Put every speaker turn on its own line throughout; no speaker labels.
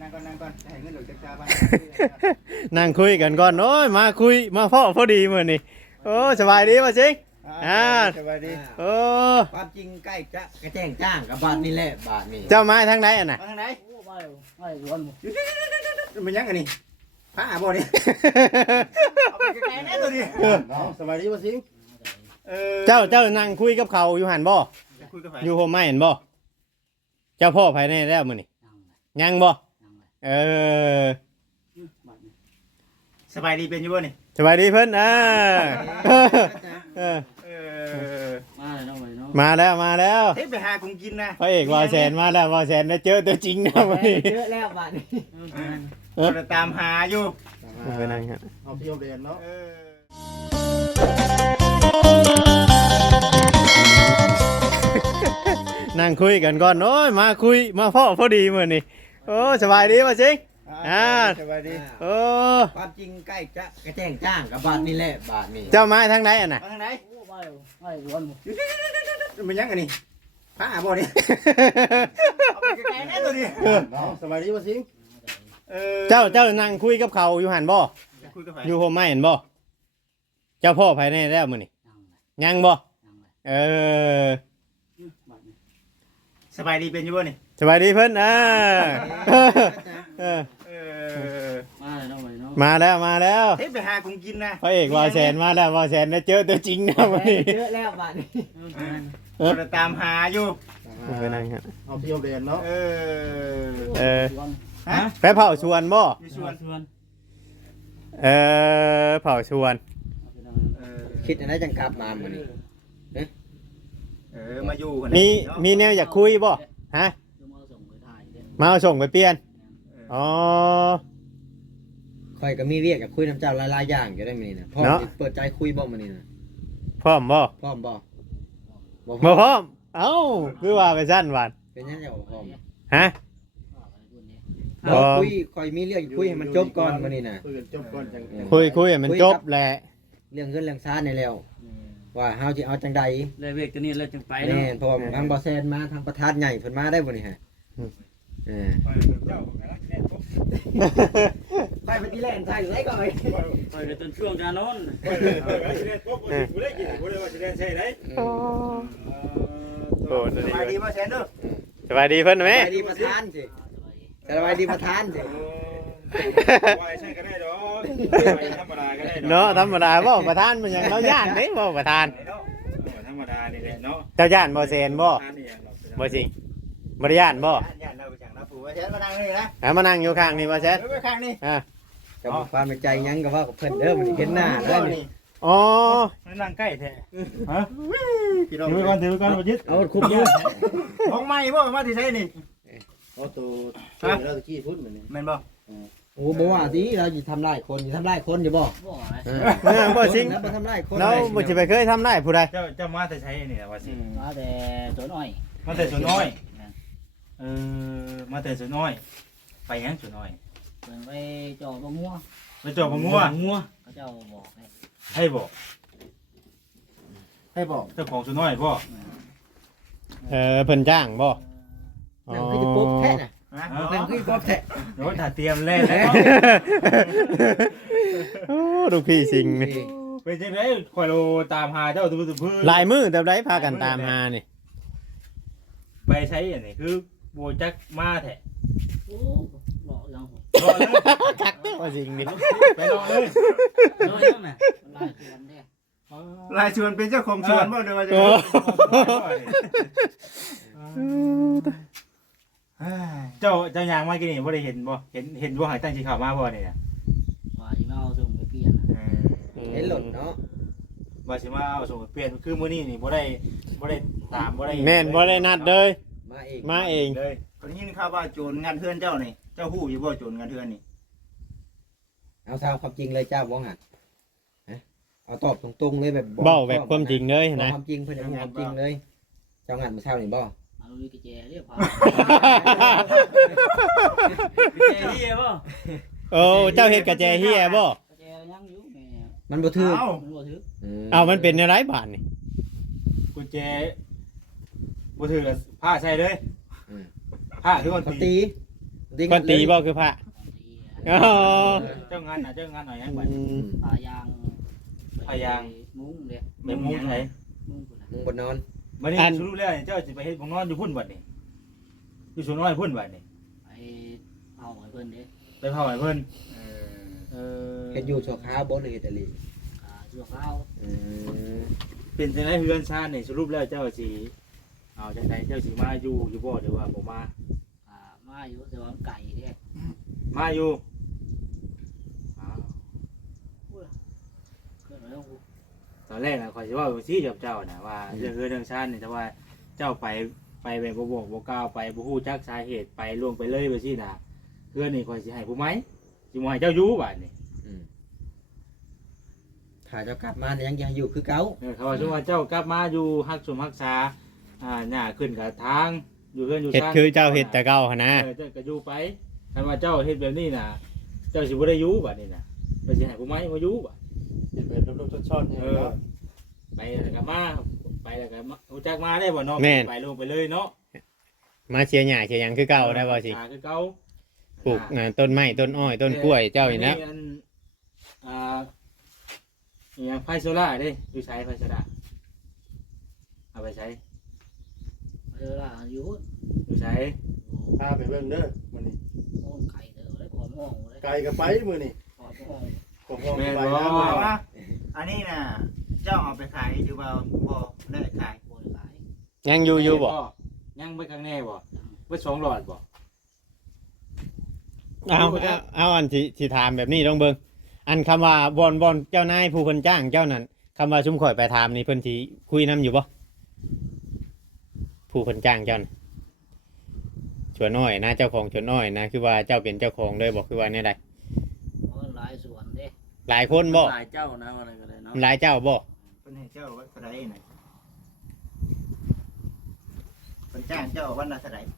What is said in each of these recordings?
นั่งก่อนให้เงินหลุดจากตาไป
นั่งคุยกันก่อนโอ้ยมาคุยมาพ่อพอดีมื้อนี้โอ้สบายดีป่ะจิง
สบายดี
โอ้
ความจริงใกล้จะกระแจ้งจ้างกับบาทนี่แหละบาทนี่
เจ้ามาทางไหนอ่ะน่ะ
มาทางไหน
ไม่ร้อนหมด
มันยังอันนี้ผ้าบ่นี่เอาไปไกลๆแน่ตัวนี้สบายดีป่ะสิง
เจ้านั่งคุยกับเขาอยู่หันบ่
คุยกับใคร
อยู่โฮมไม่เห็นบ่เจ้าพ่อภายในแล้วมื้อนี้ยังบ่เออ
สบายดีเป็นอยู่บ่นี่
สบายดีเพิ่น
มาเลยน้องไปเนาะ
มาแล้ว
เฮ้ยไปหาของกินนะ
พระเอกวาวแสนมาแล้ววาวแสนได้เจอตัวจริงนะมื้อนี้
เยอะแล้วบาทนี่
เราตามหาอยู่
ไปนั่งฮะ
เอาเที่ยวเรียนเนาะ
นั่งคุยกันก่อนโอ้ยมาคุยมาพ่อพอดีมื้อนี้โอ้สบายดีป่ะจิง
สบายดี
โอ้
ความจริงใกล้จะกระแจ้งจ้างกับบาทนี่แหละบาทนี่
เจ้ามาทางไหนอ่ะน่ะ
มาทางไหน
ไม่ร้อนหมด
มันยังอันนี้ผ้าบ่นี่เอาไปไกลๆแน่ตัวนี้สบายดีป่ะสิง
เจ้านั่งคุยกับเขาอยู่หันบ่
คุยกับใคร
อยู่โฮมไม่เห็นบ่เจ้าพ่อภายในแล้วมื้อนี้ยังบ่เออ
สบายดีเป็นอยู่บ่นี่
สบายดีเพิ่น
มาเลยน้องไปเนาะ
มาแล้ว
เฮ้ยไปหาของกินนะ
พระเอกวาวแสนมาแล้ววาวแสนได้เจอตัวจริงนะมื้อนี้
เยอะแล้วบาทนี่
เราตามหาอยู่
ไปนั่งฮะ
เอาเที่ยวเรียนเนาะฮะ
ไปเผาชวนบ่
อยู่สวน
เผาชวน
คิดอะไรจังกลับมามื้อนี้
มาอยู่
มีแนวอยากคุยบ่ฮะ
มาส่งไปถ่ายเด้
มาเอาส่งไปเปลี่ยนอ๋อ
ค่อยก็มีเวียกกับคุยน้ำเจ้าหลายๆอย่างอยู่ได้มื้อนี้นะพ่อเปิดใจคุยบ่มื้อนี้นะ
พร้อมบ่
พร้อมบ่
บ่พร้อมเอ้าคือว่าไปสั้นหวาน
เป็นยังไงบ่พร้อม
ฮะ
บ่คุยค่อยมีเรื่องคุยให้มันจบก่อนมื้อนี้นะ
คุยกันจบก่อนจัง
คุยให้มันจบแหละ
เรื่องเงินเรื่องซ่านนี่แล้วว่าเฮาสิเอาจังใด
เลยเวกตัวนี้เลยจึงไป
แน่
เนาะ
เพราะว่าทางบ่แซนมาทางประธานใหญ่เพิ่นมาได้บ่นี่ฮะไปไปที่แรกใช่ไรก่อน
ไปเลยจนช่วงการนอน
โอ้
สบายดีมาแซนเด้อ
สบายดีเพิ่นไหม
สบายดีประธานสิสบายดีประธานสิ
เนาะธรรมดาบ่ประธานมันยังเราย่านเด้บ่ประธาน
ธรรมดานี่แหละเนาะ
เจ้าย่านบ่เซนบ่บ่จริงบ่ได้ย่านบ่
ย่านเราไปจังเราปู่มาแซนมานั่งนี่นะ
มานั่งอยู่ข้างนี่บ่เซน
ไปข้างนี่
กับความในใจยังก็ว่ากับเพิ่นเด้อมันเห็นหน้าแล้วนี่
อ๋อ
นั่งใกล้แท้ฮะถือก่อนมายึด
เอาคุมอยู่
ของใหม่บ่มาที่ใช้นี่
เอาตัวเราตะกี้พุ่นเหมือนนี่
แม่นบ่
โอ้บ่ว่าสิเราสิทำลายคนสิทำลายคนอยู่บ่
บ่อะไร
บ่จริง
แล้วบ่ทำลายคน
เราบ่สิไปเคยทำได้ผู้ใด
เจ้ามาแต่ใช้นี่ว่าสิ
มาแต่สวนอ้อย
มาแต่สวนน้อยมาแต่สวนน้อยไปยังสวนน้อย
เพิ่นไปจอบมะม่วง
ไปจอบงัว
เขาเจ้าบอกให้
ให้บอกเจ้าของสวนน้อยบ่
เพิ่นจ้างบ่
นั่นคือจะปุ๊บแท้น่ะนั่นคือปุ๊บแท้
โดนถ้าเตรียมเล่นแล้ว
โอ้ลูกพี่สิงนี่
เป็นจังได๋ข่อยโลตามหาเจ้าตื้อๆ
หลายมื้อแต่ไดพากันตามหานี่
ไปใช้อันนี้คือโบจักมาแท้
โอ้หล่อยัง
รอเลย
คักเด้อว่าสิงนี่
ไปรอเลย
น้อยยังน่ะลายสวนเด้
ลายชวนเป็นเจ้าของสวนบ่เด้อว่าจะเจ้ายางมากินนี่บ่ได้เห็นบ่เห็นบ่หายตั้งสิเข้ามาบ่นี่น่ะ
ว่าสิมาเอาส่งไปเปลี่ยน
เห็นหล่นเนาะ
ว่าสิมาเอาส่งเปลี่ยนคือมื้อนี้นี่บ่ได้ตามบ่ได้
แม่นบ่ได้นัดเลย
มาเอง
เลยก็ได้ยินข่าวว่าโจรงานเทือนเจ้านี่เจ้าฮู้อยู่บ่โจรงานเทือนนี่
เอาตามความจริงเลยเจ้าบ่งั้นเอาตอบตรงๆเลยแบบ
เว้าแบบความจริงเลยนะ
ความจริงเพิ่นเอาความจริงเลยเจ้างานมื้อเช้านี่บ่
เอาลุยกระแจเรียกพาแจเฮียบ่
โอ้เจ้าเฮ็ดกะแจเฮียบ่
กระแจยังอยู่แม่
มันบ่ถือ
มันบ่ถือ
เอามันเป็นอะไรบาดนี่
กุญแจบ่ถือผ้าใส่เลยผ้าคือคน
เขา
ตี
ตี
คนตีบ่คือพระอ๋อ
เจ้างานน่ะเจ้างานหน่อยยังบัด
พายาง
พายาง
มุ้งเด้
แม่มุ้งไผ
มุ้งพุ่นน่ะ
บนนอน
บัดนี้สรุปแล้วเจ้าสิไปเฮ็ดบ่นอนอยู่พุ่นบัดนี้อยู่สวนน้อยพุ่นบัดนี้
ไปเอาให้เพิ่นเด้
ไปเผาให้เพิ่นเออ
เฮ็ดอยู่ชั่วคราวบ่หรือเฮ็ดอะไร
ชั่วคราว
เป็นจังได๋เฮือนชาตินี่สรุปแล้วเจ้าสิเอาจังไดเจ้าสิมาอยู่บ่หรือว่าบ่มา
มาอยู่แต่ว่ามันไก่เด้
มาอยู่อ้าว
เกิดแล้ว
ตอนแรกน่ะข่อยสิเว้าจังซี่กับเจ้าน่ะว่าเรื่องเฮือนเรื่องชาตินี่แต่ว่าเจ้าไปแบบบ่บอกบ่กล่าวไปบ่ฮู้จักสาเหตุไปล่วงไปเลยว่าซี่น่ะเฮือนนี่ข่อยสิให้ผู้ไหมสิบ่ให้เจ้าอยู่บัดนี้
ถ้าเจ้ากลับมาเนี่ยยังอยู่คือเก่า
เขาว่าช่วงว่าเจ้ากลับมาอยู่ฮักสมฮักษาหน้าขึ้นกับทางอยู่เฮือนอยู่
เฮ็ด
ซ่าน
คือเจ้าเฮ็ดแต่เก่าหั่นนะ
เจ้าก็อยู่ไปคันว่าเจ้าเฮ็ดแบบนี้น่ะ เจ้าสิบ่ได้อยู่บัดนี้น่ะไปสิให้ผู้ไหมมาอยู่บัด
เป็นแบบลบๆซ่อนๆ
เอ
เนี่ย
อ
เนาะ
ไปแล้วก็มาไปแล้วก็มารู้จักมาได้บ่เนาะไปลงไปเลยเนาะ
มาเชียร์หญ้าเชียร์หยังคือเก่าได้บ่สิ
คือเก่า
ปลูกต้นไม้ต้นอ้อยต้นกล้วยเจ้าอีกแล้ว
อันอย่างไฟโซล่าเด้อยู่ใช้ไฟโซล่าเอาไปใช้
เวลาอยู่
อยู่ใช้
พาไปเบิ่งเด้อมื้อนี้
ห้องไก่เด้อได้ความห้องเลย
ไกลก็ไปมื้อนี้
ความห้อง
ผมมอง
แม่
ไป
นบ่
นะ
ว่าอันนี้น่ะเจ้าเอาไปขายหรือว่าบ่ได้ขาย
บริขาย
ยังอยู่บ่
ยังไปข้างแน่บ่ไปสองหลอดบ่
เอาอันสิถามแบบนี้ต้องเบิ่งอันคำว่าบอนเจ้านายผู้เพิ่นจ้างเจ้านั้นคำว่าชุมข่อยไปถามนี่เพิ่นสิคุยนํอยู่บ่ผู้เพิ่นจ้างเจ้าน่ะชวนน้อยนะเจ้าของชวนน้อยนะคือว่าเจ้าเป็นเจ้าของเลยบ่คือว่าแนวใด
หลายส่วนเด้
หลายคนบ่
หลายเจ้านะอะไรก็ได้เนาะ
หลายเจ้าบ่
เพิ่นให้เจ้าว่าเท่าใดน่ะเพิ่นจ้างเจ้าวันละเท่าใด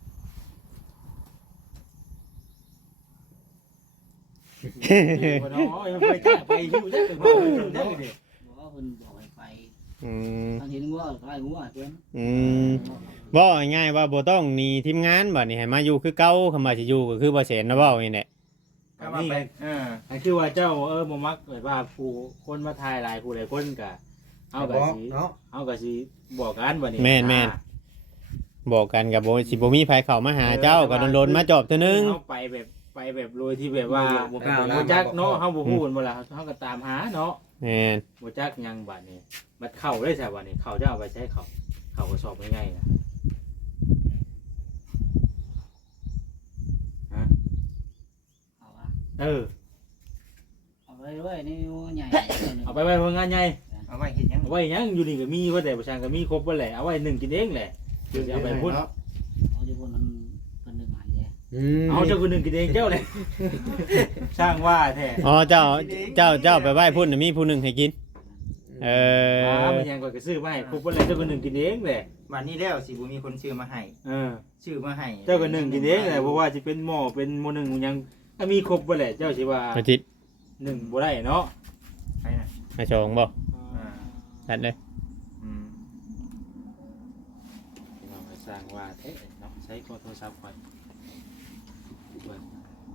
บ่เนาะไปจ้างไปหิ้วจักบ่จักดิ
บอกว่าเพิ่นบอกให้ไป
อืม
ทางเห็นว่าขายหัวเพิ่น
อืมบ่ง่ายๆว่าบ่ต้องหนีทีมงานบัดนี้ให้มาอยู่คือเก่าคำว่าสิอยู่ก็คือบ่เสนนะเว้านี่แหละ
ก็ว่าไป
อันคือว่าเจ้าบ่มักแบบว่าผู้คนมาถ่ายหลายผู้หลายคนก็เฮาก็สิ
เนาะ
เฮาก็สิบอกกันบัดนี้
แม่นบอกกันกับบ่สิบ่มีไผเข้ามาหาเจ้าก็โดนๆมาจอบเทื่อนึง
เฮาไปแบบโดยที่แบบว่า
บ่กล้า
บ่จักเนาะเฮาบ่ฮู้กันบ่ล่ะเฮาก็ตามหาเนาะ
แม่น
บ่จักหยังบัดนี้บัดเข้าได้ซะบัดนี้เข้าจะเอาไปใช้เข้าก็สอบง่ายๆนะ
เอาอะ
เออ
เอาไปด้วยนี่ใหญ่
เอาไปไว้เพิ่นงานใหญ่
เอาไว้เฮ็ดหยัง
เอาไว้หยังอยู่นี่ก็มีว่าแต่ประชาชนก็มีครบบ่แหละเอาไว้นึ่งกินเองแหละเดี๋ยวจะเอาไปพุ่น
เอาอยู่บนนั้นเพิ่นนึงหายเด้
เอาเจ้าคนหนึ่งกินเองเจ้าเลย ช่างว่าแท้
อ๋อเจ้าไปไหว้พุ่นน่ะมีผู้หนึงให้กิน เออ
มันยังก็ซื้อมาให้ครบบ่แหละเจ้าคนหนึ่งกินเองแหละ
บัดนี้แล้วสิบ่มีคนซื้อมาให้
เออ
ซื้อมาให้
เจ้าคนหนึ่งกินเองแหละเพราะว่าสิเป็นหม้อเป็นหม้อหนึ่งยังถ้ามีครบบ่แหละเจ้าสิว่า
อาทิตย์
หนึ่งบ่ได้เนาะ
ใช่น่ะ
มาชงบ่
อ่า
ทัดเลย
อืม
เราไปสร้างว่าแท้เนาะใช้โทรศัพท์ไปเบิ่ง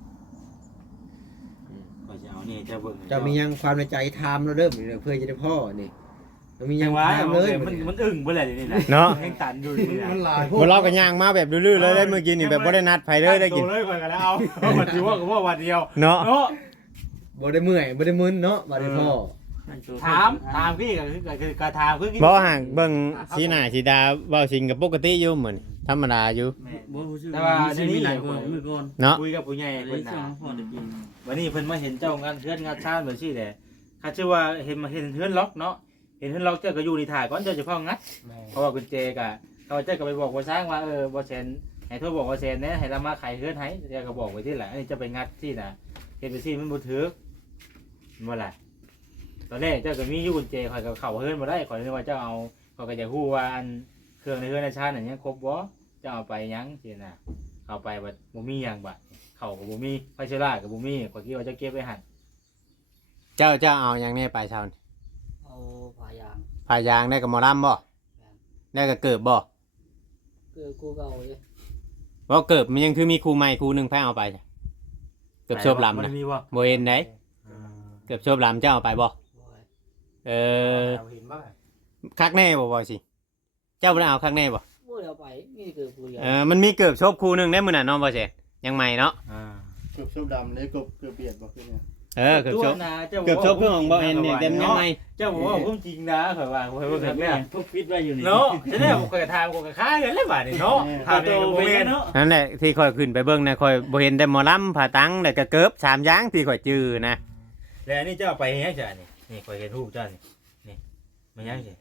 ก็จะเอานี่เจ้าเบิ่ง
เจ้ามียังความในใจถามเราเด้อเพื่อจะได้พ่อนี่เรามียั
ยัง งว่า
ถามเลย
มันอึ้งบ่แหละนี่นะ
เนาะ
ยังตันอยู่นี่นะ
มันหลายพว
บ่เราก็ย่างมาแบบลื่นๆเลยได้เมื่อกี้นี่แบบบ่ได้นัดไผเลยได้กิน
โตเลยก่อนกันแล้วเอาวันที่ว่าก็ว่าวันเดียว
เนาะ
เนาะ
บ่ได้เมื่อยบ่ได้มึนเนาะบ่ได้พ่อ
ถามพี่ก็คือการถามคือ
บ่ห่างเบิ่งสีหน้าสีตาเว้าสิงกับปกติอยู่เหมือนธรรมดาอยู่
แม่
แต่ว่าในนี้หลายคน
มือก่อน
เนาะ
คุยกับผู้ใหญ่
เล
เพิ่
ย
น
สอ
น่ะ
งพอได้กิน
วันนี้เพิ่นมาเห็นเจ้างานเฮือนงานชาติเหมือนซี่แหละเขาชื่อว่าเห็นมาเห็นเฮือนล็อกเนาะเห็นเฮือนล็อกเจ้าก็อยู่ในถ่ายก่อนเจ้าจะเข้างัดเพราะว่ากุญแจก็เขาเจ้าก็ไปบอกว่าสร้างว่าบ่แซนให้โทรบอกว่าแซนแน่ให้เรามาไขเฮือนให้เจ้าก็บอกไว้ที่แหละอันนี้จะไปงัดที่น่ะเฮ็ดไปซี่มันบ่ถึกบ่ล่ะตอนแรกเจ้าก็มีอยู่กุญแจข่อยก็เข้าเฮือนบ่ได้ข่อยนึกว่าเจ้าเอาข่อยก็จะฮู้ว่าอันเครื่องในเฮือนในชาตินั่นยังครบบ่เจ้าเอาไปยังซี่น่ะเข้าไปบัดบ่มีหยังบัดเข้าก็บ่มีไฟเชล่าก็บ่มีข่อยคิดว่าจะเก็บไว้หั่น
เจ้าเอาอย่างนี้ไปเช้านี่
เอาพายาง
พายางได้กับหมอลำบ่ได้กับเกิบบ่
คือกูเก่าเลย
ว่าเกิบมันยังคือมีครูใหม่ครูหนึงแพ้เอาไปจ้ะเกิบโชบลำ
มั
นะ
นมีบ่
บ่เห็นได้เกิบโชบลำเจ้าเอาไปบ่
บ่
เออ
เห็นบ่
คักแน่บ่บ่สิเจ้าบ่ได้เอาคักแน่บ่
บ่ได้เอาไปนี่คือผู้เดียว
มันมีเกิบโชบครูหนึงได้มื้อน่ะเนาะบ่เสร็จยังใหม่เนาะ
เกือบชุบดำเลยเกือบเบียดบ่คือเนี่ย
เกิบโชบ
นะ
เกิบโชบคือของบ่เอ็นเนี่ยเต็มยังใหม่
เจ้าบอกว่าผมจริงนะข่อยว่าข่อยบ่เคยเนี่ย
ทุกฟิตไว้อยู่นี่
เนาะฉะนั้นผมเคยถามกูก็ค้ากันเลยบาดนี่เนาะถามเองก็บ่แม่นเนาะ
นั่นแหละที่ค่อยขึ้นไปเบิ่งนะค่อยบ่เห็นแต่หมอลำผ่าตังแล้วก็เกิบ3อย่างที่ค่อยจื้อนะ
แล้วอันนี้เจ้าไปยังจ้ะนี่ข่อยเห็นรูปเจ้านี่มันยังสิ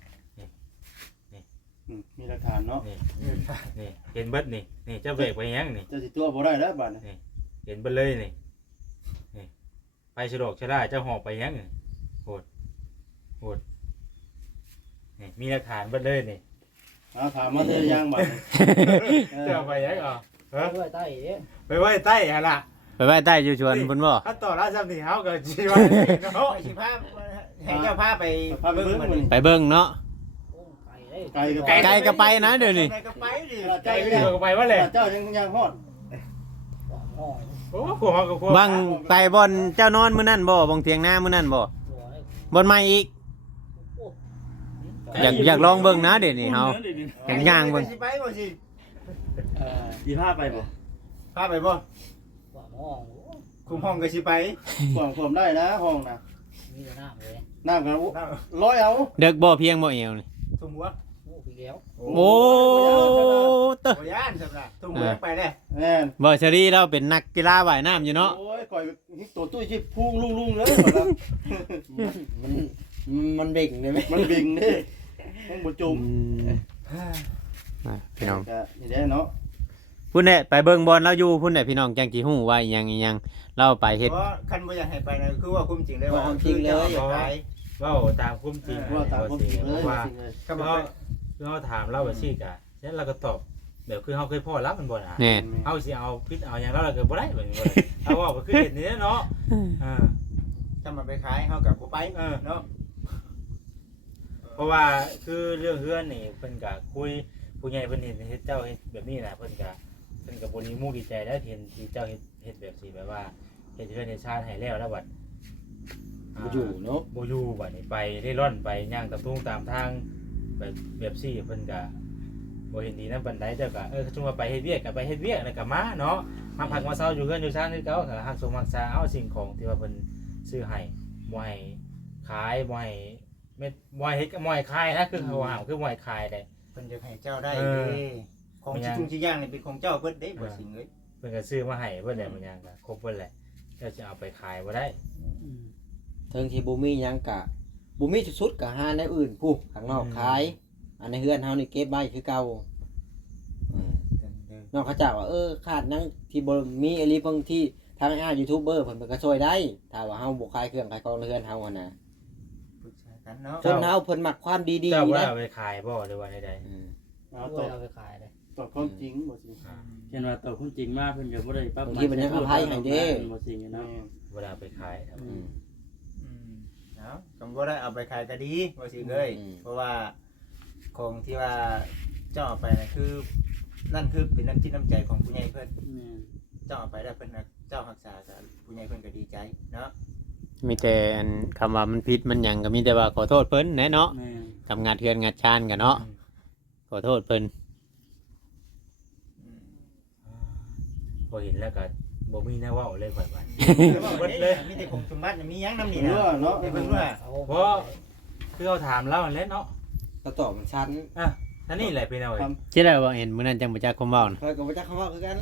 มีหลักฐานเนาะ
นี่เห็นเบิดนี่เจ้าเบรกไปยังนี่
เจ้าสิตัวบ่ได้แล้วบัดนี้
เห็นเบิดเลยนี่ไปสะดวกชะล่าเจ้าหอบไปยังโหดนี่มีหลักฐานเบิดเลยนี่
ถามมาเธอย่างบัดนี้
เจ้าไปยังอ๋อ
ด้วยใต้เด้
ไปไว้ใต้หั่นล่ะ
ไปไว้ใต้อยู่ชวนเพิ่นบ่
ถ้าต่อละซ้ำนี่เฮาก็สิว่าเนาะ
สิพาให้เจ้าพาไป
พาไปเบิ่งมื้อนี้
ไปเบิ่งเนาะ
โอ้ไก่เด้
ไกลก็
ไกลก็ไปนะเดี๋ยวนี้
ไกลก็ไปดิ
ใจก็ไปว่าแหละ
เจ้ายังย่างฮอด
ห้อง
โอ้พวกเฮาก็พวก
บังไปบ่อนเจ้านอนมื้อนั้นบ่บ่งเถียงนามื้อนั้นบ่
บ่ได้
บ่อนใหม่อีก
โอ้
อยากลองเบิ่งนะเดี๋ยวนี้เฮาย่างเบิ่ง
สิไปบ่สิ
ดีผ้าไปบ่
พาไปบ่
บ่ห้องโอ้
คุมห้องก็สิไป
ความได้นะห้องน่ะ
มีแต่น้ำเลย
น้ำกันร้อยเอา
เด็กบ่เพียงบ่เอวนี่
ทุ่มหัว
โอ้พี่แก้ว
โอ้ตะ
บ่ย่านสำหรับทุ่มหัวไปเด้
แม่น
บ่เชอรี่เราเป็นนักกีฬาว่ายน้ำอยู่เนาะ
โอ้ยก่อยตัวตุ้ยชิพุ่งลุงๆเลยบัดนั้น
มันเบ่งเลยไหม
มันบิ่งเด้มันบ่จุ่ม
พี่น้อง
ก็นี่แหละเนาะ
พุ่นแหละไปเบิ่งบอลเราอยู่พุ่นแหละพี่น้องจังสิฮู้ว่าอีหยังเราไปเฮ็ด
เพราะคันบ่อยากให้ไปนะคือว่าคุ้มจริงเลยว่า
ความจริงเลย
อยากไป
เว้าตามความจริง
ว่าตามความจริงเลย
ว่า
จริงเลย
ก็บ่
เราถามเราว่าซี่กะฉะนั้นเราก็ตอบแบบคือเฮาเคยพ่อรับมันบ่น่ะ
แน่
เฮาสิเอาพิษเอาหยังเราก็บ่ได้แบบนี้บ่ได้เอาว่าก็คือเฮ็ดนี่เนาะอ่า
ถ้ามันไปขายเฮาก็บ่ไปเนาะ
เพราะว่าคือเรื่องเฮือนนี่เพิ่นก็คุยผู้ใหญ่เพิ่นเห็นเฮ็ดเจ้าเฮ็ดแบบนี้น่ะเพิ่นก็บ่ดีมุกดีใจได้เห็นที่เจ้าเฮ็ดแบบสิแบบว่าเฮ็ดเฮือนเฮ็ดชาติให้แล้วบัด
บ่อยู่เนาะ
บ่อยู่บัดนี้ไปเร่ร่อนไปย่างตะตุงตามทางแบบซี่เพิ่นก็บ่เห็นดีนำปานใดเจ้าก็ชุมว่าไปเฮ็ดเวียกก็ไปเฮ็ดเวียกแล้วก็มาเนาะมาพักมาเช้าอยู่เฮือนอยู่ชาติคือเก่าก็ฮักสมรักษาเอาสิ่งของที่ว่าเพิ่นซื้อให้บ่ให้ขายบ่ให้เม็ดบ่ให้เฮ็ดบ่ให้ขายนะคือเขาห้ามคือบ่ให้ขายได้
เพิ่นจะให้เจ้าได้เด้ของที่ทุ่งที่ย่างนี่เป็นของเจ้าเพิ่นเด้บ่สิงเอ้ย
เพิ่นก็ซื้อมาให้เพิ่นแหละมันยังก็ครบเพิ่นแหละเจ้าจะเอาไปขายบ่ได้
เทิงที่บ่มีหยังกะบ่มีสุดๆกะหาในอื่นผู้ข้างนอกขาย อันในเฮือนเฮานี่เก็บไว้คือเก่าเนอกเขาเจ้าว่าขาดหยังที่บ่มีอีหลีบางที่ทางยูทูบเบอร์เพิ่นก็ช่วยได้ถ้าว่าเฮาบ่ขายเครื่องขายของในเฮือนเฮาหั่นน่ะ
ปรึกษากันเนาะ
ชนเฮาเพิ่นมักความดี
เจ้า
ๆ
บ่ได้
นะ
เอาไปขายบ่หรือว่าใด
เอาต
ด้ว
อย บ
เอาไปขายเลย
ตอบความจริงบ่สิ
เช่นว่าตัวคุณจริงมากเพิ่นก็บ่ได้ปรับ
บางทีมันยังอภัยให้เด้
บ่จริง
แม่
เนาะ
ๆบ่ได้เอาไปขายครับ
อืม
เนาะก็บ่ได้เอาไปขายก็ดีบ่สิเอ้ย
อืม
เพราะว่าของที่ว่าเจ้าเอาไปน่ะคือนั่นคือเป็นน้ำจิตน้ำใจของผู้ใหญ่เพิ่น
แม่น
เจ้าเอาไปแล้วเพิ่นน่ะเจ้ารักษาก็ผู้ใหญ่เพิ่นก็ดีใจเนาะ
มีแต่อันคำว่ามันผิดมันหยังก็มีแต่ว่าขอโทษเพิ่นแหน่เนาะ
แม่น
ทำงานเทือนงานชานกันเนาะขอโทษเพิ่น
พอเห็นแล้วก็บ่มีแนวเว้าเลยข่อยว่า
เบิดเลยมีแต่ของสมบัติมีหยังนำนี่นะ
เนาะ
เพิ่นว่า
เอา
เพราะคือเขาถามเราแหล้วเนาะ
ก็ตอบมันชัน
นั่นนี่แหละเป็นเอาไว้
สิได้ว่าเห็นมื้อนั้นจังบ่จักคำเว้านะ
เคยก็บ่จักคำว่าคือกัน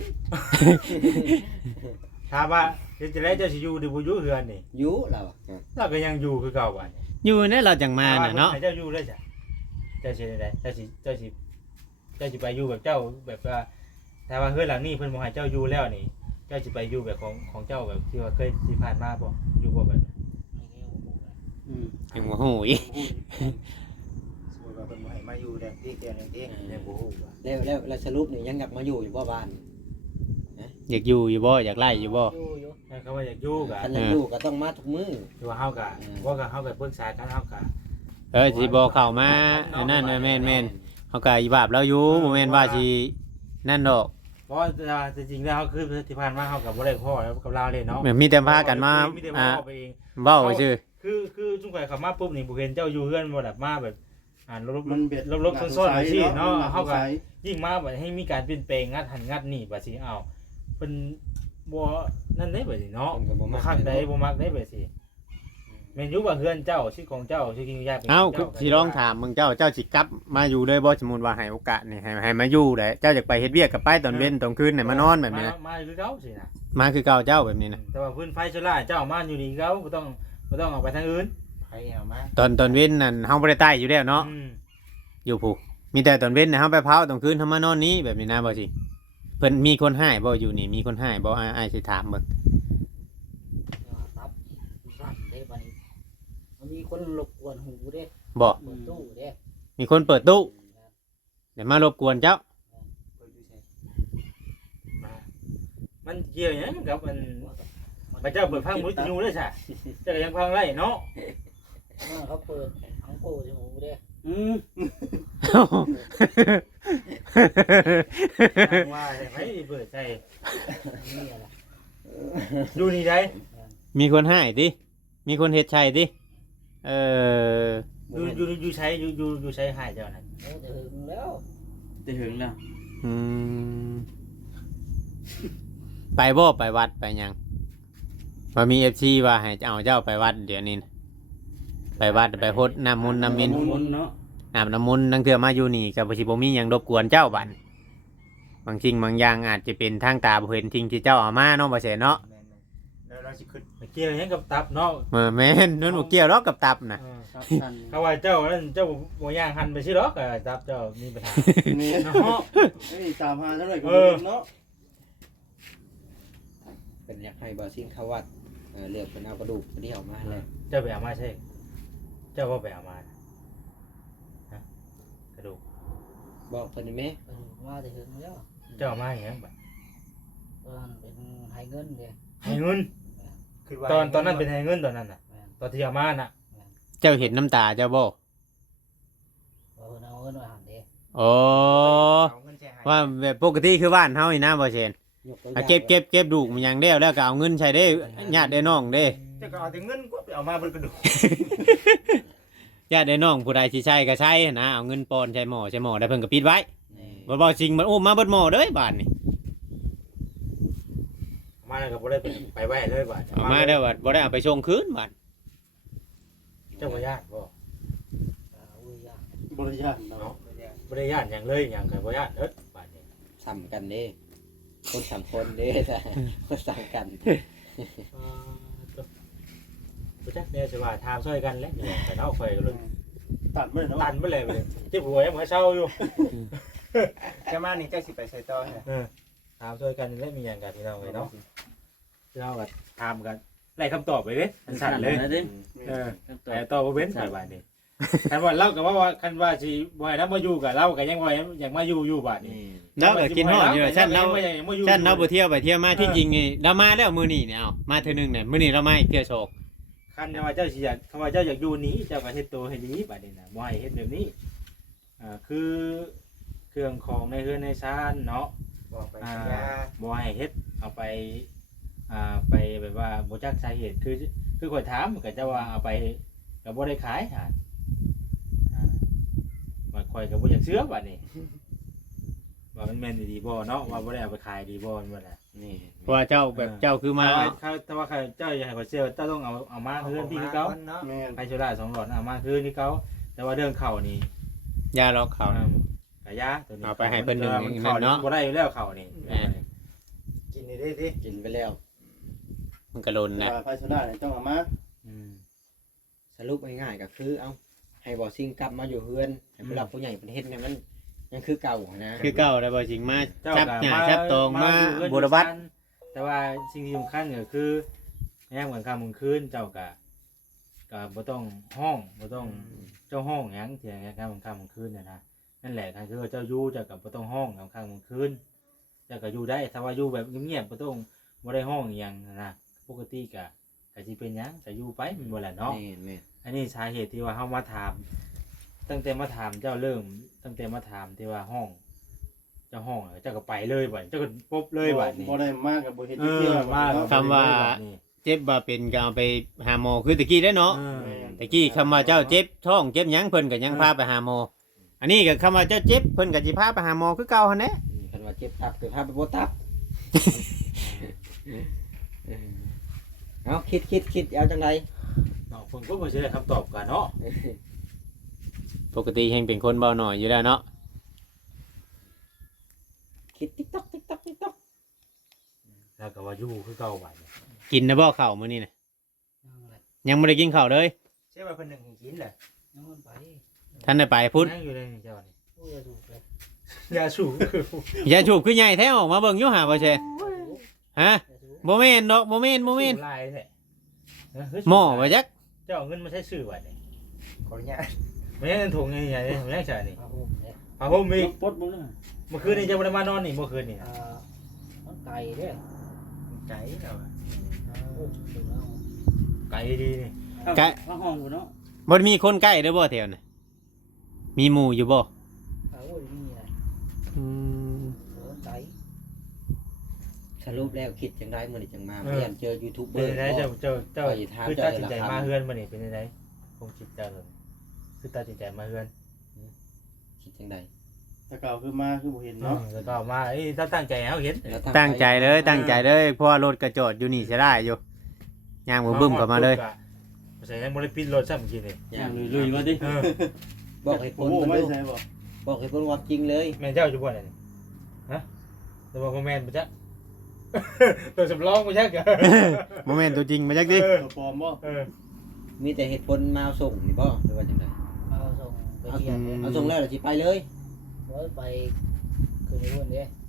ถามว่าเฮ็ดจังได๋เจ้าสิอยู่หรือบ่อยู่เฮือนนี่
อยู่แล้วอะ
เราก็ยังอยู่คือเก่าบัดนี้
อยู่เนี่ยเราจังมาน่ะเนาะ
ให้เจ้าอยู่เลยจ้ะเจ้าสิได้เจ้าสิไปอยู่แบบเจ้าแบบว่าถ้าว่าเฮือนหลังนี้เพิ่นบ่ให้เจ้าอยู่แล้วนี่ เจ้าสิไปอยู่แบบของเจ้าแบบที่ว่าเคยสิผ่านมาบ่อยู่บ่แบบ
อืม
ยังบ่ฮู้อีก
สมมุติว่าเพิ่นบ่ให้มาอยู่แต่ที่แกนั่นเอง
ยังบ่ฮู้ว่า
แล้วสรุปนี่ยังอยากมาอยู่บ่บ้าน
อยากอยู่อยู่บ่อยากไล่อยู่บ่
อยู่
ถ้าเขาว่าอยากอยู่ก็
คันอยากอยู่ก็ต้องมาทุกมื้อ
คือว่าเฮาก็บ่ก็เฮาก็ปรึกษากันเฮาก็
สิบ่เข้ามาอันนั้นแม่นๆเฮาก็อีบาบเราอยู่บ่แม่นว่าสินั่นดอก
เพราะว่าจริงๆแล้วเขาคือที่ผ่านมาเขากับบ่ได้พ่อแล้วกับเราเลยเนาะ
มีแต่พากันมา
มีแต่ว่าไปเอง
เว้าซื่อ
คือจุ่มไข่เขามาปุ๊บนี่บ่เห็นเจ้าอยู่เฮือนบ่แบบมาแบบลบ
มันเบ็ด
ลบซ่อนๆสิเนาะเฮาก็
ใช้
ยิ่งมาแบบให้มีการเปลี่ยนแปลงงัดหันงัดนี่บัดสิอ้าวเพิ่นบ่นั่นได้บัดสิเนาะ
ผมก็บ่
บ่
มัก
คักได้บ่มักได้บัดสิแม่นอยู่ว่าเฮือนเจ้าชีวิตของเจ้าชีวิตของญาติเป็น
เอ้า
เจ้า
สิลองถามมึงเจ้าสิกลับมาอยู่เลยบ่สมมุติว่าให้โอกาสนี่ให้มาอยู่ได้เจ้าอยากไปเฮ็ดเวียกก็ไปตอนเว้นตอนคืนเนี่ยมานอนแบบนี้นะ
มาคือเก่าสินะ
มาคือเก่าเจ้าแบบนี้นะ
แต่ว่าพื้นไฟโซล่าร์เจ้ามาอยู่นี่เก่าบ่ต้องออกไปทางอื่น
ไผเอามา
ตอนเว้นนั่นเฮาบ่ได้ใต้อยู่แล้วเนาะ
อืม
อยู่ผู้มีแต่ตอนเว้นน่ะเฮาไปเผาตอนคืนเฮามานอนนี้แบบนี้นะบ่สิเพิ่นมีคนให้บ่อยู่นี่มีคนให้บ่อ้ายสิถามเบิ่ง
ตับสั่นได้บัดนี้มันมีคนรบกวนหูเด้
บ่
เปิดตู้เด้
มีคนเปิดตู้เดี๋ยวมารบกวนเจ้า
เพิ่นอยู่ไส
มันเกี่ยวหยังกับมันพระเจ้าเปิดพังมุ้ยอยู่ด้วยใช่เจ้าก็ยังพังไรเนาะ
เมื่อเขาเปิดทั้งโป้ใส่หูเด้
อืม
ว่าใช่ไหมเปิดใจ
นี่อะไร
ดูนี่ได้
มีคนให้ติมีคนเฮ็ดชัยติเออ
อยู่ใช้อยู่ใช้หายเจ้านั่น
โอ้จะถึงแล้ว
จะถึงแล้ว
อืมไปบ่ไปวัดไปหยังว่ามี FC ว่าให้เอาเจ้าไปวัดเดี๋ยวนี้นะไปวัดไปพดน้ำมนต์น้ำมิน
มุนเนาะ
อาบน้ำมนต์นั่งเถื่อมาอยู่นี่กับสิบ่มีหยังรบกวนเจ้าบัดบางสิ่งบางอย่างอาจจะเป็นทางตาบ่เห็นสิ่งที่เจ้าเอามาเนาะบ่ใช่เนาะ
แม่นๆแล้วเราสิขึ้น
เกี่ยวหยังกับตับเนาะ
แม่นนั่นบ่เกี่ยวหรอกกับตับน่ะ
ตับสั่น
เขาว่าเจ้านั่นเจ้าบ่ย่างหันไปสิหรอกตับเจ้ามีปัญหา
นี่
เนาะ
เฮ้ยตามหาเท่าไหร่ก็
เออ
เนาะ
เป็นอยากให้บ่ซิ่งเข้าวัดเลือกเป็นเอากระดูกเดี่ยวมาแล้ว
เจ้าไปเอามาใช่เจ้าก็ไปเอามาฮะกระดูก
บอกเพิ่นแม่
เออว่าจะถึงแล้ว
เจ้าเอามาอย่างบัด
ตอนเป็นให้เงินเด้
ให้เงิน
ขึ้นว่า
ตอนนั้นเป็นให้เงินตอนนั้นน่ะ
แม่น
ตอนที่เอามาน่ะ
เจ้าเห็นน้ำตาเจ้าบ่
เอาเงินมาหันเด้
โอ้
เอาเงินใช้ให้
ว่าแบบปกติคือบ้านเฮานี่นะบ่เช่น
ยกตัวอ
อ่ะ
ย่าง
เก็บดูกมันหยังแล้วแล้วก็เอาเงินใช้ได้ญาติได้น้องเด้
เจ้าก็เอาแต่เงินก็ไปเอามาเบิดกระดูก
ญาติได้น้องผู้ใดสิใช้ก็ใช้นะเอาเงินปอนใช้หม้อได้เพิ่นก็ปิดไว้
นี่
บ่จริงมันโอ้มาเบิดหม้อเด้บาดนี่
เอามาแล้วก็บ่ได้ไปไว้เลยบัด
เอามาได้วบัดบ่ได้เอาไปส่งคืนบาด
เจ้าบ่ญาติบ่
อุ้ยยาก
บริยานเนาะ
บ่ได้ญาติหยังเลยหยังก็บ่ญาติบัดนี้
ซ้ำกันเด้คนสามคนเด้ แต่คนซ้ำกัน
บ่จักแน่สิว่าถามช่วยกันแหละอยู่แต่เนาะข่อยก็เลย
ตัดไม่เนาะ
ตันไปเลยเจ็บหัวยังบ่เช้าอยู่
เจ้ามานี่เจ้าสิไปใส่ต่อฮะ
ถามช่วยกันได้มีหยังกันพี่น้องเอ้ยเนาะพี่น้องก็ถามกันไล่คำตอบไปเด้สั้นๆเลย
นะเด้
เออแต่ตอบบ่เป็นไปบัดนี้คันว่าเราก็ว่าคันว่าสิบ่ให้นำมาอยู่กับเราก็ยังบ่ให้ยังมาอยู่บัดนี้
แล้วก็กินฮอดอยู่ชั้นเรา
ยังมาอยู่
ฉันเราบ่เที่ยวไปเที่ยวมาที่จริงนี่เรามาแล้วมื้อนี้เนี่ยเอามาเทื่อนึงเนี่ยมื้อนี้เรามาอีกเทื่อโชค
คันว่าเจ้าสิอยากคำว่าเจ้าอยากอยู่นี้เจ้าก็เฮ็ดตัวให้ดีบัดนี้นะบ่ให้เฮ็ดแบบนี้คือเครื่องของในเรือนในชานเนาะ
บอกไปสัญญา
บ่ให้เฮ็ดเอาไปไปแบบว่าบ่จักสาเหตุคือข่อยถามก็จะว่าเอาไปก็บ่ได้ขายว่าข่อยก็บ่อยากเชื่อบัดนี้ว่ามันแม่นดีบ่เนาะว่าบ่ได้เอาไปขายดีบ่มันบ่ล่ะ
นี่
เพราะว่าเจ้าแบบเจ้าคือมา
แต่ว่าเจ้าอยากให้ข่อยเชื่อเจ้าต้องเอามาเฮือนพี่คือเก่า
เนาะ
แม่น
ไปโซล่า2หลอดเอามาคืนที่เก่าแต่ว่าเรื่องเข้านี่
ยาล็อกเขานะ
กะยาตัวนี้
เอาไปให้เพิ่นหนึ่ง
มันเข้า
เนาะ
บ่ได้อยู่แล้วเข้านี่
แม่
กินนี่ได้สิ
กินไปแล้ว
มันก็ลนนะ
ว่าไฟโซดาเนี่ยต้องเอามา
อืม
สรุปง่ายๆก็คือเอาให้บ่ซิ่งกลับมาอยู่เฮือนให้ผู้หลักผู้ใหญ่ประเทศเนี่ยมันยังคือเก่านะ
คือเก่าได้บ่จริงมา
เจ้า
จับ
ก็
หญ้าจับตองมา
อยู่เรือน
บุรบัต
อยู่ศาลแต่ว่าสิ่งที่สำคัญก็คือแย่เหมือนค่ำกลางคืนเจ้าก็บ่ต้องห้องบ่ต้องเจ้าห้องหยังเที่ยงค่ำกลางคืนน่ะนะนั่นแหละคือว่าเจ้าอยู่เจ้าก็บ่ต้องห้องค่ำกลางคืนเจ้าก็อยู่ได้ถ้าว่าอยู่แบบเงียบๆบ่ต้องบ่ได้ห้องอีหยังนะปกติก็สิเป็นหยังก็อยู่ไปแม่นบ่ล่ะเนาะ
แม่น
อันนี้สาเหตุที่ว่าเฮามาถาม ตั้งแต่มาถามเจ้าเริ่มตั้งแต่มาถามที่ว่าห้อง เจ้าห้องเจ้าก็ไปเลยบัดเจ้าก็ปุ๊บเลยบัดนี้
บ่ได้มากกับบ่เฮ็ด
เอ
เที่
อ
ยว
มา
คำว่า เจ็บว่าเป็นก็เอาไปหาหมอคือตะกี้ได้เนาะ ตะกี้คำว่าเจ้าเจ็บท้องเจ็บหยังเพิ่นก็ยังพาไปหาหมอ อันนี้ก็คำว่าเจ้าเจ็บเพิ่นก็สิพาไปหาหมอคือเก่าหั่นแหละ
คันว่าเจ็บตับก็พาไปบ่ตับเอาคิดเอาจังได
เนาะผมก็บ่สิได้คำตอบกันเนาะ
ปกติแฮงเป็นคนเบาหน่อยอยู่แล้วเนาะ
คิด TikTok
แล้วก็ว่าอยู่คือเก่าบัดนี้
กินนะบ่ข้าวมื้อนี้น่ะ
นั่งเลย
ยังบ่ได้กินข้าวเลย
ใช่ว่าเพิ่นหนึ่งกินแหละ
นั่งมันไป
ท่านได้ไปพุ่น
นั่งอยู่ในนี่เจ้านี่
โอ้ยถูกเลย
ยาสูบ
อย่าชูบคือใหญ่แท้ออกมาเบิ่งอยู่หาบ่แช่ฮะบ่แม่นดอกบ่แม่น
ลายแท้
หม้อบ่จัก
เจ้าเอาเงินมาใช้ซื้อบัดนี้
ขออนุญาต
ไม่ใช่ถุงใหญ่ๆนี่ไม่ใช่ใช่นี่
พาผมเนี่ย
พาผมมี
ปลดบ่เลย
เมื่อคืนนี้เจ้าบ่ได้มานอนนี่เมื่อคืนนี่
มันไก่เด้อ
ใจเราอะ
โอ้ถึงแล้ว
ไกลดีนี่
ว่าห้องกูเนาะ
บ่มีคนใกล้เด้อบ่แถวน่ะมีหมู่อยู่บ่
โอ้ยนี่แหละ
อืม
โอ้ไก่
สรุปแล้วคิดจังไดมื้อนี้จังมาเรียนเจอยูทูบเบ
เป็
อน ร์
ไงเจ้าคือตัดสินใจ
เจ้า
มาเฮือนมานี่เป็นไงคงคิดเจ้าเลยคือตัดสินใจมาเฮือน
คิดจังได
ถ้าเก่าคือมาคือบ่เห็นเนาะ
แล้วก็มาถ้าตั้งใจเอาเห็น
แล้ว
ตั้งใจเลยเพราะว่ารถกระจอดอยู่นี่จะได้อยู่ย่างบึ้มเข้ามาเลย
ใส่ยังบ่ได้ปิดรถซ้ำกินนี่
อย่างลุยๆมาดิ
บอกให้ผ
โอ้
ล
โห
มัน
ไม่
ดู
ใช่บ่
บอกให้ผลความจริงเลย
แม่เจ้าอยู่บ่นี่ฮะแต่ว่าแม่นบ่จ๊ะตัวสำรองบ่จ๊ะกะ
โมเมนต์ตัวจริงมาจักดิ
ตัวปลอมบ่
มีแต่เหตุผลมาส่งนี่บ่หรือว่าจังได
เอาส่งไปเที่ยวเลย
เอาส่งแล้วล่ะสิไปเลย
โอ้ยไปคืนนี้วันเด้
อ